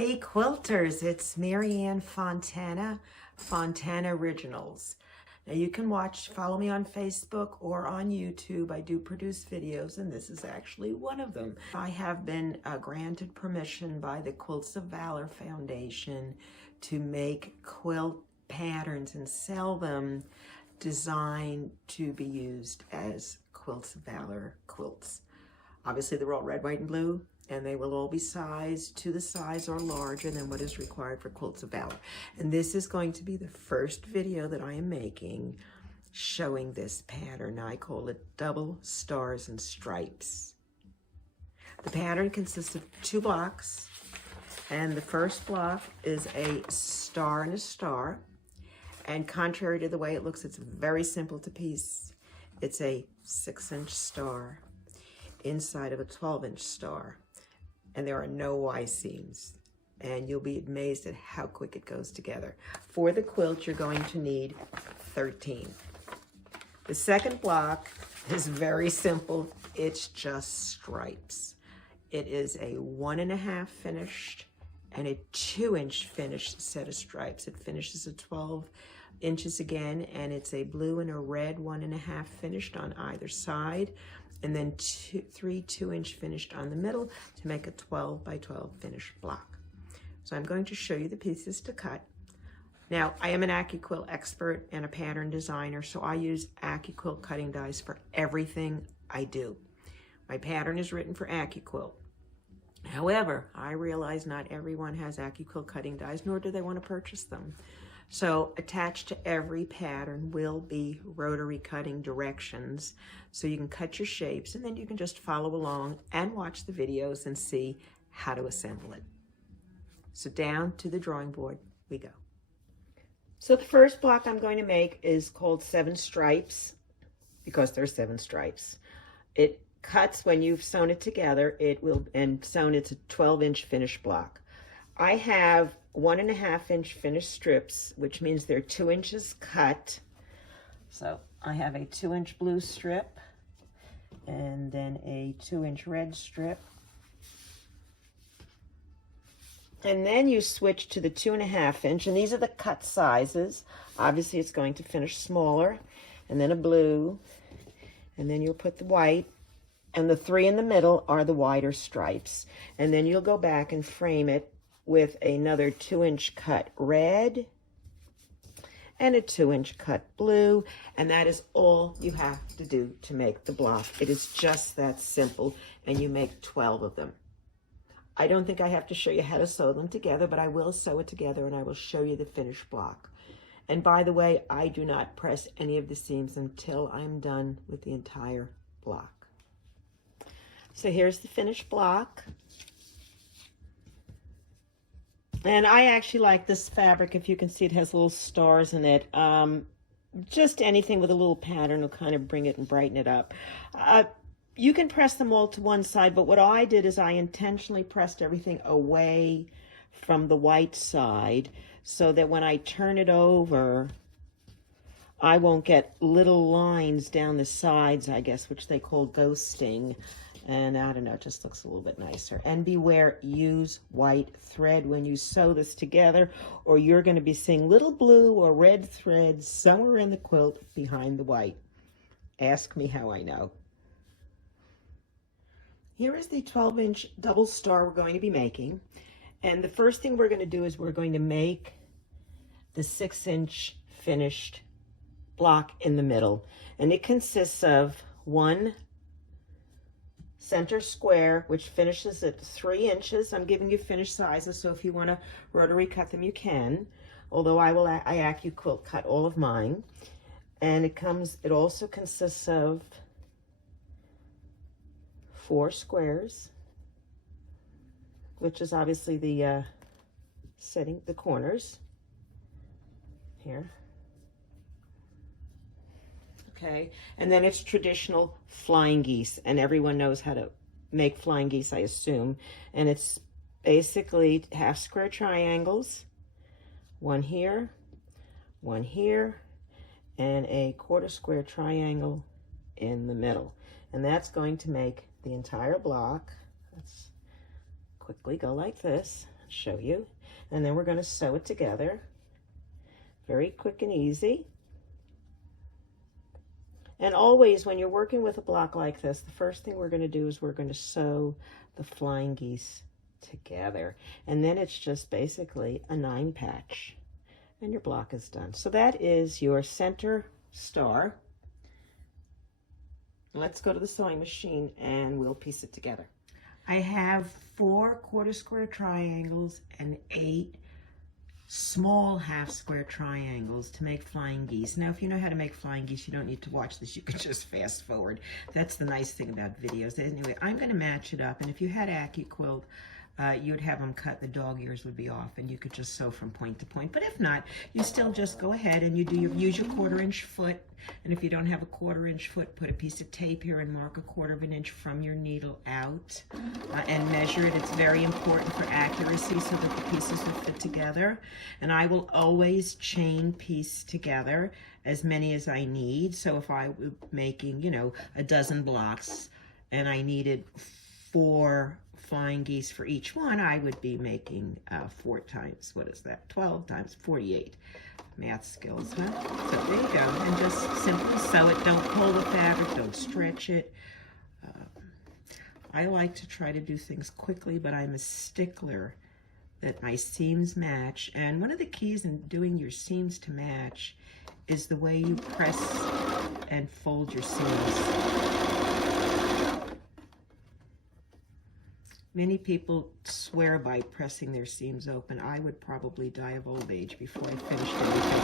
Hey quilters, it's Marianne Fontana, FontanaOriginals. Now you can follow me on Facebook or on YouTube. I do produce videos and this is actually one of them. I have been granted permission by the Quilts of Valor Foundation to make quilt patterns and sell them designed to be used as Quilts of Valor quilts. Obviously they're all red, white, and blue, and they will all be sized to the size or larger than what is required for Quilts of Valor. And this is going to be the first video that I am making showing this pattern. I call it Double Stars and Stripes. The pattern consists of 2 blocks, and the first block is a star and a star. And contrary to the way it looks, it's very simple to piece. It's a 6-inch star inside of a 12-inch star. And there are no Y seams, and you'll be amazed at how quick it goes together. For the quilt, you're going to need 13. The second block is very simple. It's just stripes. It is a 1.5 finished and a 2-inch finished set of stripes. It finishes at 12 inches again, and it's a blue and a red 1.5 finished on either side, and then 3 2-inch finished on the middle to make a 12 by 12 finished block. So I'm going to show you the pieces to cut. Now, I am an AccuQuilt expert and a pattern designer, so I use AccuQuilt cutting dies for everything I do. My pattern is written for AccuQuilt. However, I realize not everyone has AccuQuilt cutting dies, nor do they want to purchase them. So attached to every pattern will be rotary cutting directions, so you can cut your shapes and then you can just follow along and watch the videos and see how to assemble it. So down to the drawing board we go. So the first block I'm going to make is called 7 stripes because there's 7 stripes. It cuts when you've sewn it together. And sewn it's a 12-inch finished block. I have 1.5-inch finished strips, which means they're 2 inches cut. So I have a 2-inch blue strip and then a 2-inch red strip. And then you switch to the 2.5-inch, and these are the cut sizes. Obviously it's going to finish smaller, and then a blue, and then you'll put the white, and the 3 in the middle are the wider stripes. And then you'll go back and frame it with another 2-inch cut red and a 2-inch cut blue, and that is all you have to do to make the block. It is just that simple, and you make 12 of them. I don't think I have to show you how to sew them together, but I will sew it together and I will show you the finished block. And by the way, I do not press any of the seams until I'm done with the entire block. So here's the finished block. And I actually like this fabric. If you can see, it has little stars in it. Just anything with a little pattern will kind of bring it and brighten it up. You can press them all to one side, but what I did is I intentionally pressed everything away from the white side so that when I turn it over, I won't get little lines down the sides, I guess, which they call ghosting. And I don't know, it just looks a little bit nicer. And beware, use white thread when you sew this together, or you're going to be seeing little blue or red threads somewhere in the quilt behind the white. Ask me how I know. Here is the 12-inch double star we're going to be making. And the first thing we're going to do is we're going to make the 6-inch finished block in the middle. And it consists of 1 center square, which finishes at 3 inches. I'm giving you finished sizes, so if you want to rotary cut them, you can. Although I AccuQuilt cut all of mine. And it also consists of 4 squares, which is obviously the setting the corners here. Okay, and then it's traditional flying geese, and everyone knows how to make flying geese, I assume. And it's basically half square triangles, 1 here, 1 here, and a 1/4 square triangle in the middle. And that's going to make the entire block. Let's quickly go like this. show you. And then we're going to sew it together. Very quick and easy. And always when you're working with a block like this, the first thing we're going to do is we're going to sew the flying geese together. And then it's just basically a 9 patch. And your block is done. So that is your center star. Let's go to the sewing machine and we'll piece it together. I have 4 1/4 square triangles and 8 small half square triangles to make flying geese. Now, if you know how to make flying geese, you don't need to watch this. You can just fast forward. That's the nice thing about videos. Anyway, I'm going to match it up. And if you had AccuQuilt, you'd have them cut, the dog ears would be off, and you could just sew from point to point. But if not, you still just go ahead and use your 1/4 inch foot. And if you don't have a 1/4 inch foot, put a piece of tape here and mark a 1/4 inch from your needle out and measure it. It's very important for accuracy so that the pieces will fit together. And I will always chain piece together as many as I need. So if I were making, you know, a dozen blocks and I needed 4 flying geese for each one, I would be making 4 times, what is that, 12 times 48. Math skills, huh? So there you go, and just simply sew it. Don't pull the fabric, don't stretch it. I like to try to do things quickly, but I'm a stickler that my seams match. And one of the keys in doing your seams to match is the way you press and fold your seams. Many people swear by pressing their seams open. I would probably die of old age before I finished everything.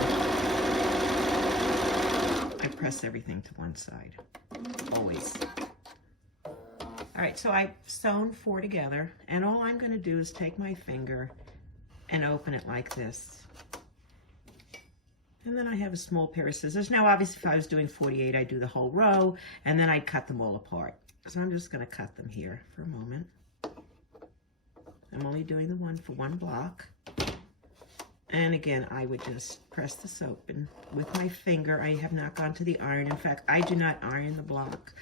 I press everything to one side, always. All right, so I've sewn 4 together, and all I'm going to do is take my finger and open it like this. And then I have a small pair of scissors. Now, obviously, if I was doing 48, I'd do the whole row, and then I'd cut them all apart. So I'm just going to cut them here for a moment. I'm only doing the one for 1 block. And again, I would just press this open with my finger. I have not gone to the iron. In fact, I do not iron the block,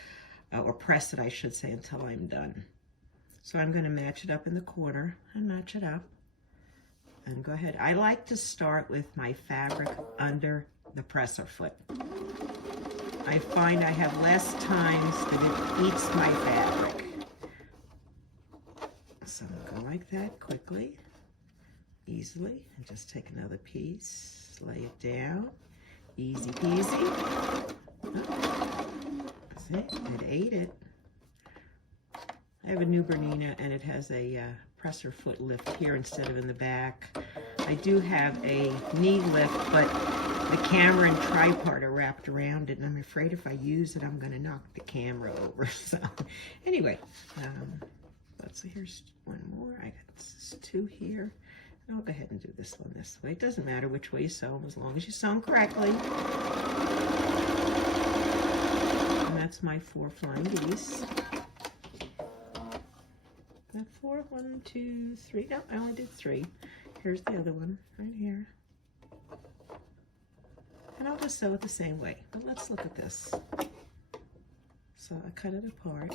or press it, I should say, until I'm done. So I'm going to match it up in the corner and match it up. And go ahead. I like to start with my fabric under the presser foot. I find I have less times that it eats my fabric. So go like that quickly, easily, and just take another piece, lay it down, easy peasy. Oh, see, it ate it. I have a new Bernina, and it has a presser foot lift here instead of in the back. I do have a knee lift, but the camera and tripod are wrapped around it, and I'm afraid if I use it, I'm going to knock the camera over. So anyway, let's see, here's one more. I got 2 here. And I'll go ahead and do this one this way. It doesn't matter which way you sew them, as long as you sew them correctly. And that's my 4 flying geese. That 4, 1, 2, 3. No, I only did 3. Here's the other one right here. And I'll just sew it the same way. But let's look at this. So I cut it apart.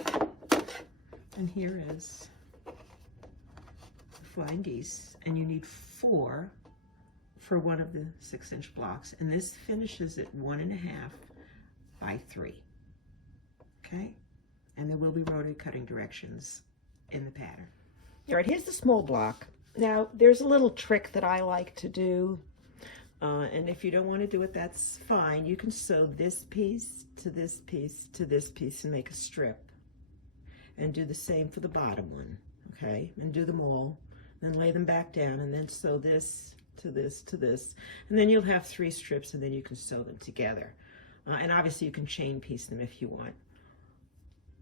And here is the flying geese, and you need 4 for one of the 6-inch blocks, and this finishes at 1.5 by 3. Okay, and there will be rotary cutting directions in the pattern. All right, here's the small block. Now, there's a little trick that I like to do, and if you don't want to do it, that's fine. You can sew this piece to this piece to this piece and make a strip. And do the same for the bottom one, okay? And do them all, then lay them back down, and then sew this to this to this. And then you'll have 3 strips, and then you can sew them together. And obviously you can chain piece them if you want.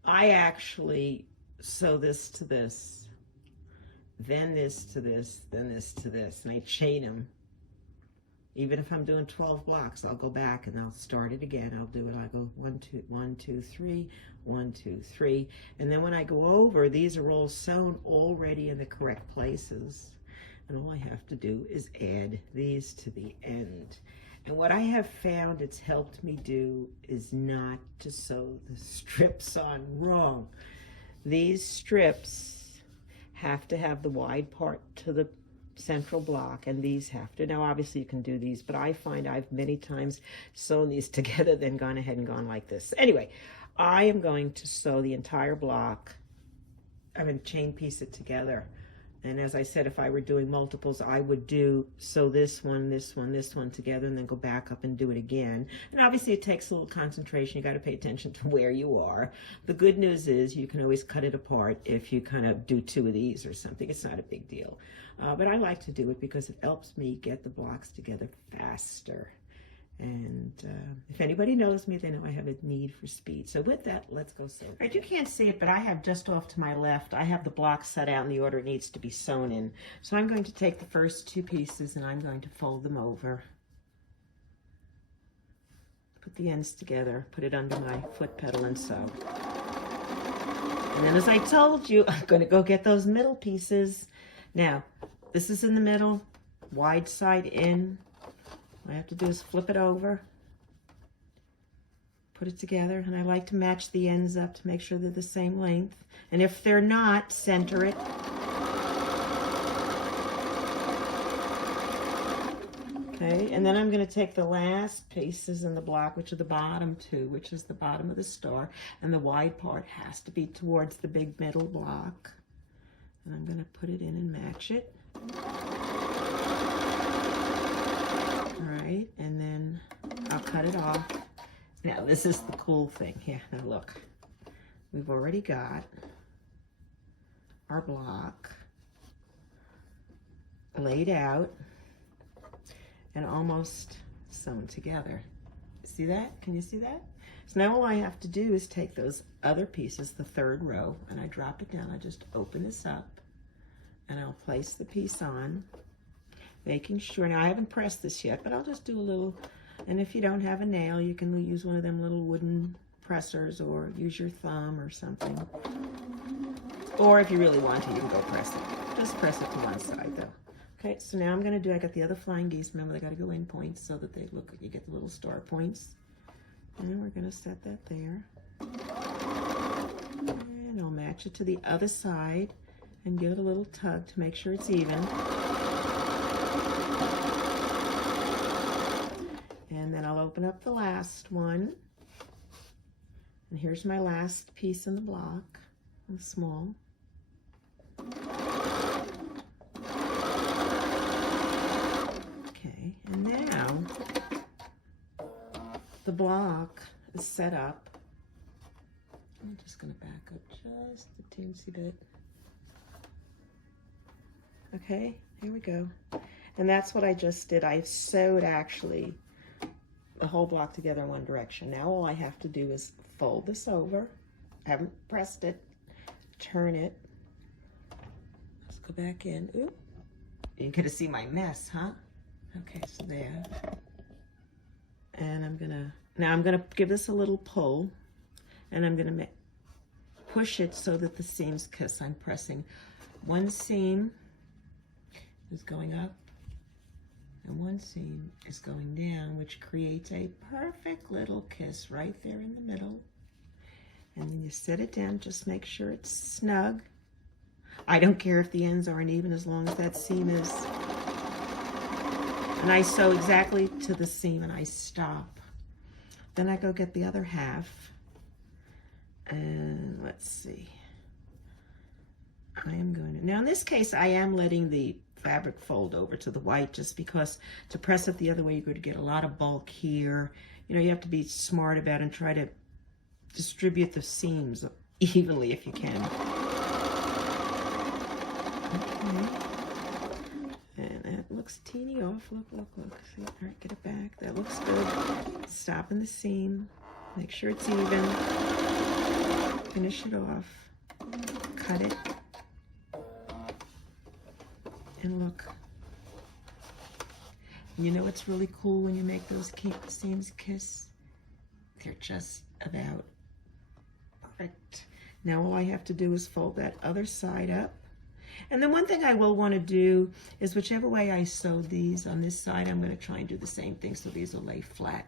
I actually sew this to this, then this to this, then this to this, and I chain them. Even if I'm doing 12 blocks, I'll go back and I'll start it again. I'll do it. I'll go 1, 2, 1, 2, 3, 1, 2, 3. And then when I go over, these are all sewn already in the correct places. And all I have to do is add these to the end. And what I have found it's helped me do is not to sew the strips on wrong. These strips have to have the wide part to the central block, and these have to. Now obviously you can do these, but I find I've many times sewn these together, then gone ahead and gone like this. Anyway, I am going to sew the entire block. I'm going to chain piece it together. And as I said, if I were doing multiples, I would sew this one, this one, this one together, and then go back up and do it again. And obviously it takes a little concentration. You got to pay attention to where you are. The good news is you can always cut it apart if you kind of do 2 of these or something. It's not a big deal. But I like to do it because it helps me get the blocks together faster. And if anybody knows me, they know I have a need for speed. So with that, let's go sew. All right, you can't see it, but I have just off to my left, I have the block set out in the order it needs to be sewn in. So I'm going to take the first 2 pieces and I'm going to fold them over. Put the ends together, put it under my foot pedal and sew. And then as I told you, I'm going to go get those middle pieces. Now, this is in the middle, wide side in. All I have to do is flip it over, put it together, and I like to match the ends up to make sure they're the same length. And if they're not, center it. Okay, and then I'm going to take the last pieces in the block, which are the bottom 2, which is the bottom of the star, and the wide part has to be towards the big middle block. And I'm going to put it in and match it. All right, and then I'll cut it off. Now, this is the cool thing here. Now, look, we've already got our block laid out and almost sewn together. See that? Can you see that? So now all I have to do is take those other pieces, the 3rd row, and I drop it down. I just open this up, and I'll place the piece on, making sure, now I haven't pressed this yet, but I'll just do a little, and if you don't have a nail, you can use one of them little wooden pressers or use your thumb or something. Or if you really want to, you can go press it. Just press it to one side though. Okay, so now I'm gonna I got the other flying geese, remember they gotta go in points so that they look, you get the little star points. And we're gonna set that there. And I'll match it to the other side and give it a little tug to make sure it's even. And then I'll open up the last one. And here's my last piece in the block, small. Okay, and now the block is set up. I'm just going to back up just a teensy bit. Okay, here we go. And that's what I just did. I sewed actually the whole block together in one direction. Now all I have to do is fold this over. I haven't pressed it. Turn it. Let's go back in. Ooh. You get to see my mess, huh? Okay, so there. And I'm gonna give this a little pull, and I'm gonna push it so that the seams kiss. I'm pressing. One seam is going up, and one seam is going down, which creates a perfect little kiss right there in the middle. And then you set it down, just make sure it's snug. I don't care if the ends aren't even as long as that seam is. And I sew exactly to the seam and I stop. Then I go get the other half. And let's see. I am going to, now in this case, I am letting the fabric fold over to the white just because to press it the other way, you're going to get a lot of bulk here. You know, you have to be smart about it and try to distribute the seams evenly if you can. Okay. And that looks teeny off. Look, look, look. See? All right, get it back. That looks good. Stop in the seam. Make sure it's even. Finish it off. Cut it. And look. You know what's really cool when you make those seams kiss? They're just about perfect. Now all I have to do is fold that other side up. And then one thing I will want to do is whichever way I sew these on this side, I'm going to try and do the same thing so these will lay flat.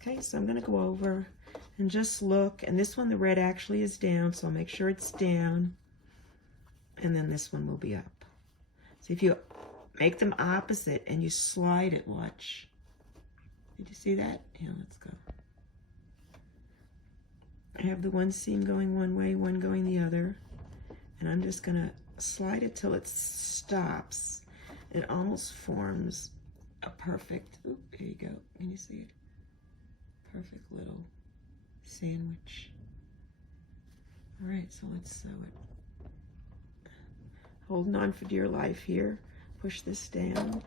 Okay, so I'm going to go over and just look. And this one, the red actually is down, so I'll make sure it's down. and then this one will be up. So if you make them opposite and you slide it, watch. Did you see that? Yeah, let's go. I have the one seam going one way, one going the other, and I'm just gonna slide it till it stops. It almost forms a perfect, oop, there you go, can you see it? Perfect little sandwich. All right, so let's sew it. Holding on for dear life here. Push this down.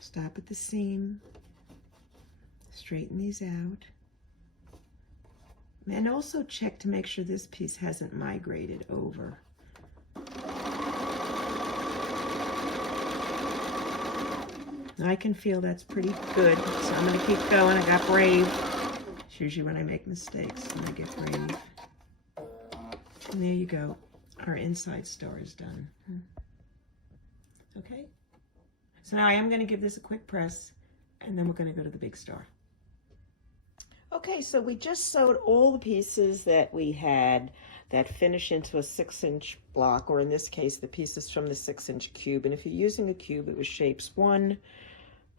Stop at the seam. Straighten these out. And also check to make sure this piece hasn't migrated over. I can feel that's pretty good, so I'm going to keep going. I got brave. It's usually when I make mistakes and I get brave. And there you go. Our inside star is done. Okay? So now I am going to give this a quick press, and then we're going to go to the big star. Okay, so we just sewed all the pieces that we had that finish into a 6-inch block, or in this case, the pieces from the 6-inch cube. And if you're using a cube, it was shapes 1,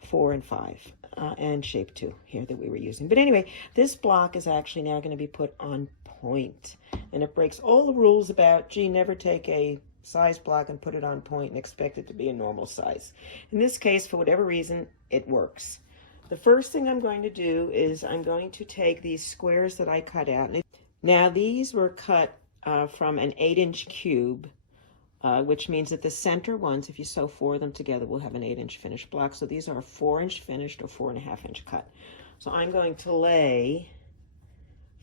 4, and 5, and shape 2 here that we were using. But anyway, this block is actually now going to be put on point, and it breaks all the rules about, gee, never take a size block and put it on point and expect it to be a normal size. In this case, for whatever reason, it works. The first thing I'm going to do is I'm going to take these squares that I cut out. Now these were cut from an 8-inch cube, which means that the center ones, if you sew 4 of them together, will have an 8-inch finished block. So these are 4-inch finished or 4.5-inch cut. So I'm going to lay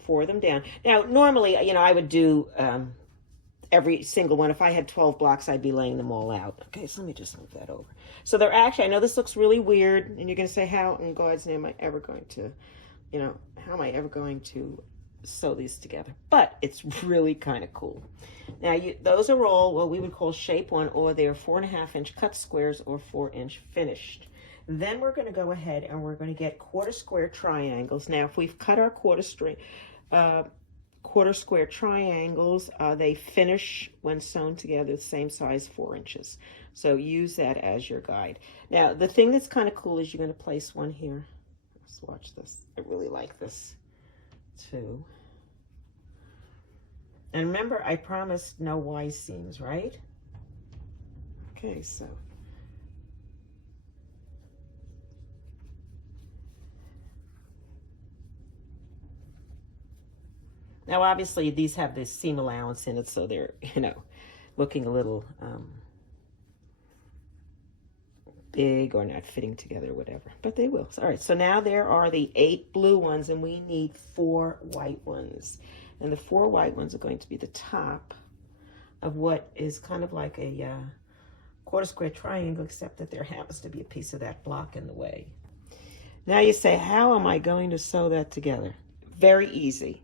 4 of them down. Now normally, you know, I would do every single one. If I had 12 blocks, I'd be laying them all out. Okay, so let me just move that over. So they're actually, I know this looks really weird, and you're going to say, how in God's name am I ever going to, you know, how am I ever going to sew these together? But it's really kind of cool. Now, those are all what we would call shape 1, or they're 4.5-inch cut squares or 4-inch finished. Then we're going to go ahead and we're going to get quarter square triangles. Now, if we've cut our quarter square triangles, they finish when sewn together the same size, 4 inches. So use that as your guide. Now, the thing that's kind of cool is you're going to place one here. Let's watch this. I really like this too. And remember, I promised no Y seams, right? Okay, so now, obviously, these have this seam allowance in it, so they're, you know, looking a little big or not fitting together or whatever, but they will. All right, so now there are the 8 blue ones, and we need 4 white ones. And the 4 white ones are going to be the top of what is kind of like a quarter square triangle, except that there happens to be a piece of that block in the way. Now you say, how am I going to sew that together? Very easy.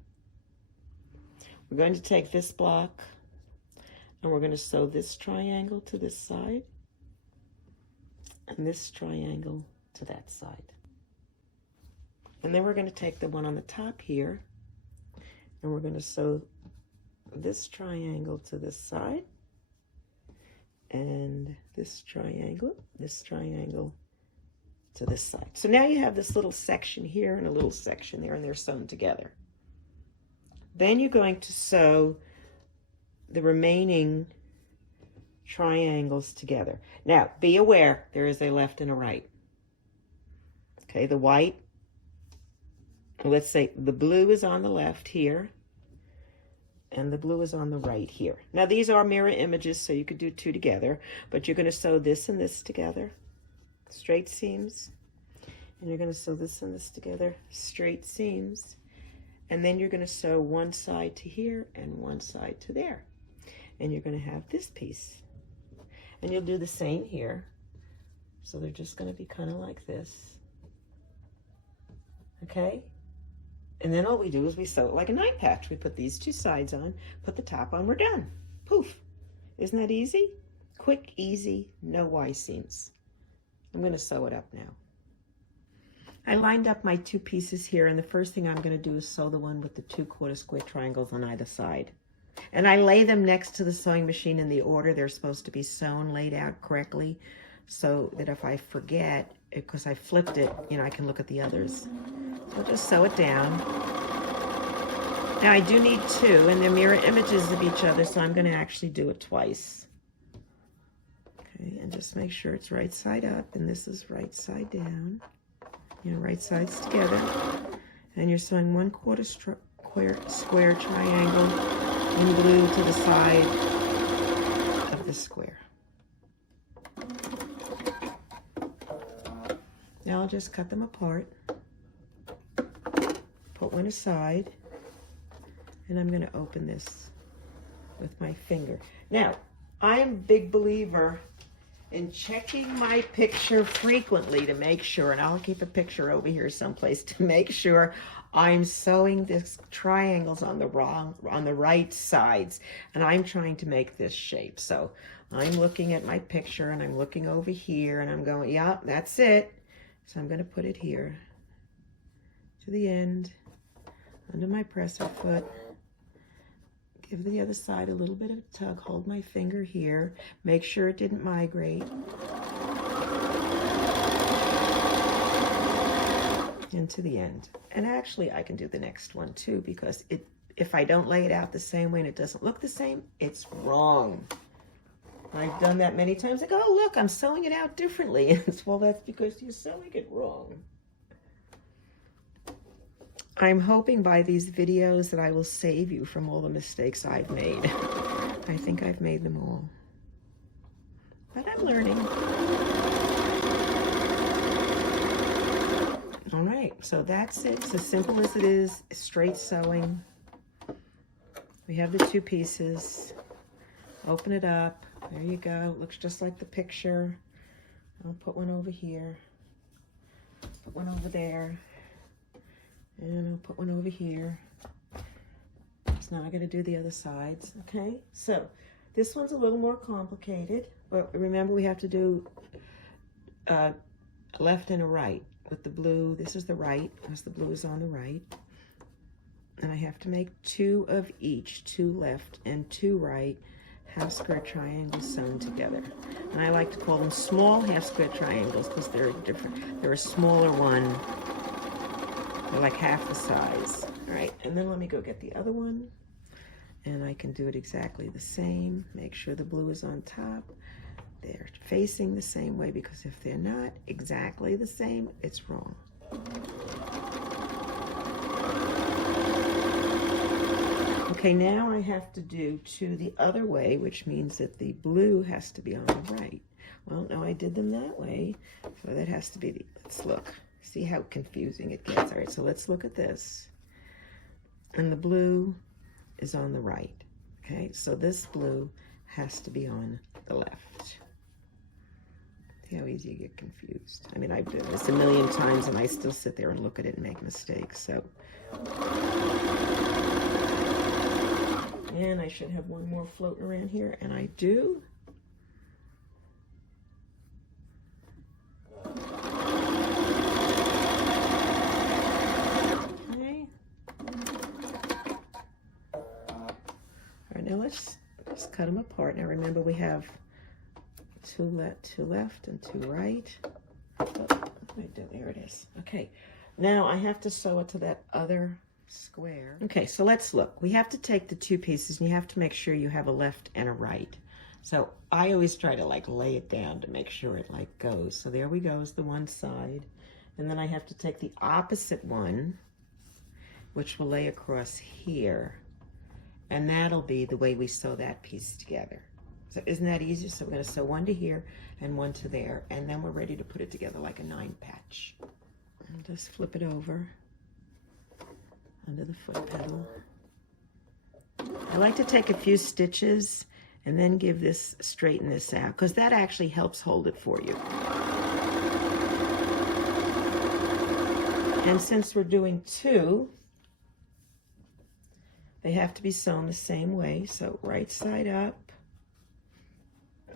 We're going to take this block and we're going to sew this triangle to this side and this triangle to that side. And then we're going to take the one on the top here and we're going to sew this triangle to this side and this triangle to this side. So now you have this little section here and a little section there, and they're sewn together. Then you're going to sew the remaining triangles together. Now, be aware, there is a left and a right. Okay, the white, let's say the blue is on the left here, and the blue is on the right here. Now, these are mirror images, so you could do 2 together, but you're going to sew this and this together, straight seams, and you're going to sew this and this together, straight seams. And then you're going to sew one side to here and one side to there. And you're going to have this piece. And you'll do the same here. So they're just going to be kind of like this. Okay? And then all we do is we sew it like a night patch. We put these 2 sides on, put the top on, we're done. Poof. Isn't that easy? Quick, easy, no Y seams. I'm going to sew it up now. I lined up my 2 pieces here, and the first thing I'm going to do is sew the one with the 2/4 square triangles on either side. And I lay them next to the sewing machine in the order they're supposed to be sewn, laid out correctly, so that if I forget, because I flipped it, you know, I can look at the others. So I'll just sew it down. Now I do need 2, and they're mirror images of each other, so I'm going to actually do it twice. Okay, and just make sure it's right side up, and this is right side down. You know, right sides together. And you're sewing 1/4 square triangle in blue to the side of the square. Now I'll just cut them apart. Put one aside. And I'm going to open this with my finger. Now, I am a big believer in checking my picture frequently to make sure, and I'll keep a picture over here someplace to make sure I'm sewing this triangles on the right sides, and I'm trying to make this shape. So I'm looking at my picture, and I'm looking over here, and I'm going, yeah, that's it. So I'm going to put it here to the end, under my presser foot. Give the other side a little bit of a tug. Hold my finger here. Make sure it didn't migrate. And to the end. And actually, I can do the next one too, because if I don't lay it out the same way and it doesn't look the same, it's wrong. I've done that many times. I go, oh, look, I'm sewing it out differently. And it's, well, that's because you're sewing it wrong. I'm hoping by these videos that I will save you from all the mistakes I've made. I think I've made them all. But I'm learning. All right, so that's it. It's as simple as it is. Straight sewing. We have the 2 pieces. Open it up. There you go. It looks just like the picture. I'll put one over here. Put one over there. And I'll put one over here. So now I'm going to do the other sides, okay? So this one's a little more complicated, but remember we have to do a left and a right with the blue. This is the right, because the blue is on the right. And I have to make 2 of each, 2 left and 2 right, half square triangles sewn together. And I like to call them small half square triangles because they're different. They're a smaller one. They're like half the size. All right, and then let me go get the other one. And I can do it exactly the same. Make sure the blue is on top. They're facing the same way, because if they're not exactly the same, it's wrong. Okay, now I have to do 2 the other way, which means that the blue has to be on the right. Well, no, I did them that way, so that has to be the, let's look. See how confusing it gets. All right, so let's look at this. And the blue is on the right. Okay, so this blue has to be on the left. See how easy you get confused. I mean, I've done this a million times and I still sit there and look at it and make mistakes. So, and I should have one more floating around here, and I do. Now let's just cut them apart. Now remember we have 2 left and 2 right. Oh, there it is. Okay, now I have to sew it to that other square. Okay, so let's look. We have to take the 2 pieces and you have to make sure you have a left and a right. So I always try to like lay it down to make sure it like goes. So there we go, is the one side. And then I have to take the opposite one, which will lay across here. And that'll be the way we sew that piece together. So isn't that easy? So we're going to sew 1 to here and 1 to there, and then we're ready to put it together like a 9 patch. And just flip it over under the foot pedal. I like to take a few stitches and then straighten this out, because that actually helps hold it for you. And since we're doing 2, they have to be sewn the same way. So right side up.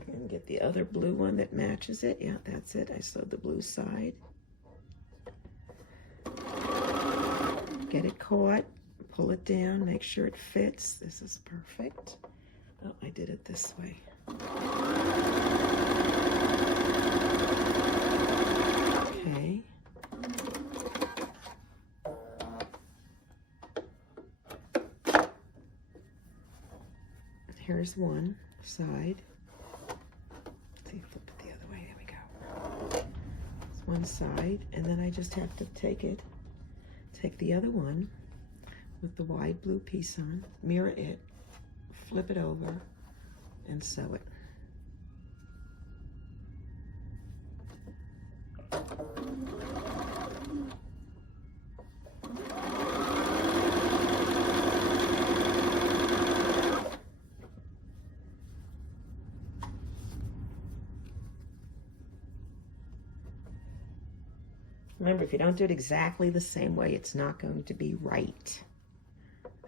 And get the other blue one that matches it. Yeah, that's it. I sewed the blue side. get it caught, pull it down, make sure it fits. This is perfect. Oh, I did it this way. Okay. Here's one side. Let's see, flip it the other way. There we go. It's one side, and then I just have to take the other one with the wide blue piece on, mirror it, flip it over, and sew it. Remember, if you don't do it exactly the same way, it's not going to be right.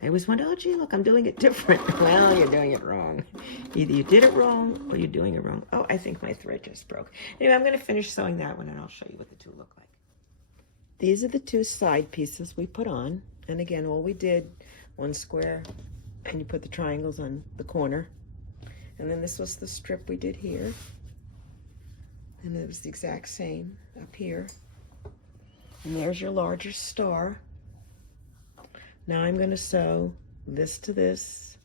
I always wonder, oh, gee, look, I'm doing it different. Well, you're doing it wrong. Either you did it wrong or you're doing it wrong. Oh, I think my thread just broke. Anyway, I'm going to finish sewing that one, and I'll show you what the two look like. These are the two side pieces we put on. And again, all we did, one square, and you put the triangles on the corner. And then this was the strip we did here. And it was the exact same up here. And there's your larger star. Now I'm going to sew this to this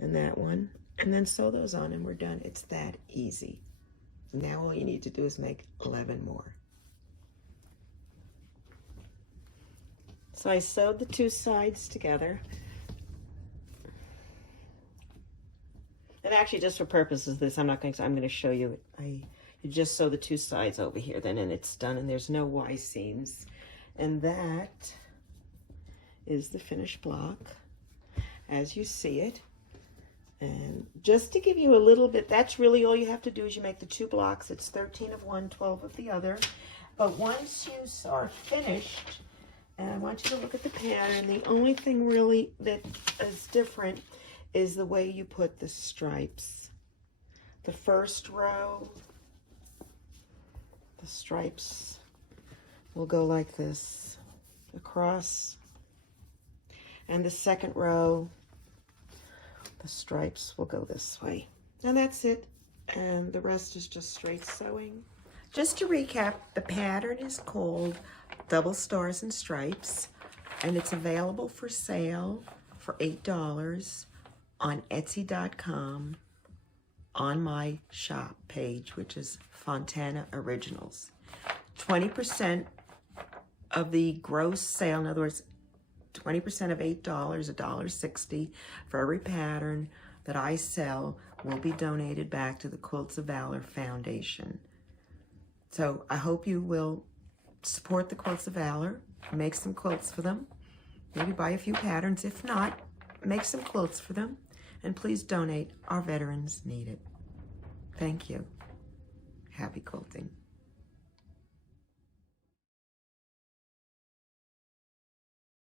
and that one, and then sew those on, and we're done. It's that easy. Now all you need to do is make 11 more. So I sewed the two sides together. And actually, just for purposes of this, I'm going to show you. You just sew the two sides over here, then, and it's done, and there's no Y seams. And that is the finished block as you see it. And just to give you a little bit, that's really all you have to do is you make the two blocks. It's 13 of one, 12 of the other. But once you are finished, and I want you to look at the pattern, the only thing really that is different is the way you put the stripes. The first row, the stripes will go like this across, and the second row, the stripes will go this way. And that's it, and the rest is just straight sewing. Just to recap, the pattern is called Double Stars and Stripes, and it's available for sale for $8 on Etsy.com on my shop page, which is FontanaOriginals. 20% of the gross sale, in other words, 20% of $8, $1.60 for every pattern that I sell will be donated back to the Quilts of Valor Foundation. So I hope you will support the Quilts of Valor, make some quilts for them, maybe buy a few patterns. If not, make some quilts for them, and please donate. Our veterans need it. Thank you. Happy quilting.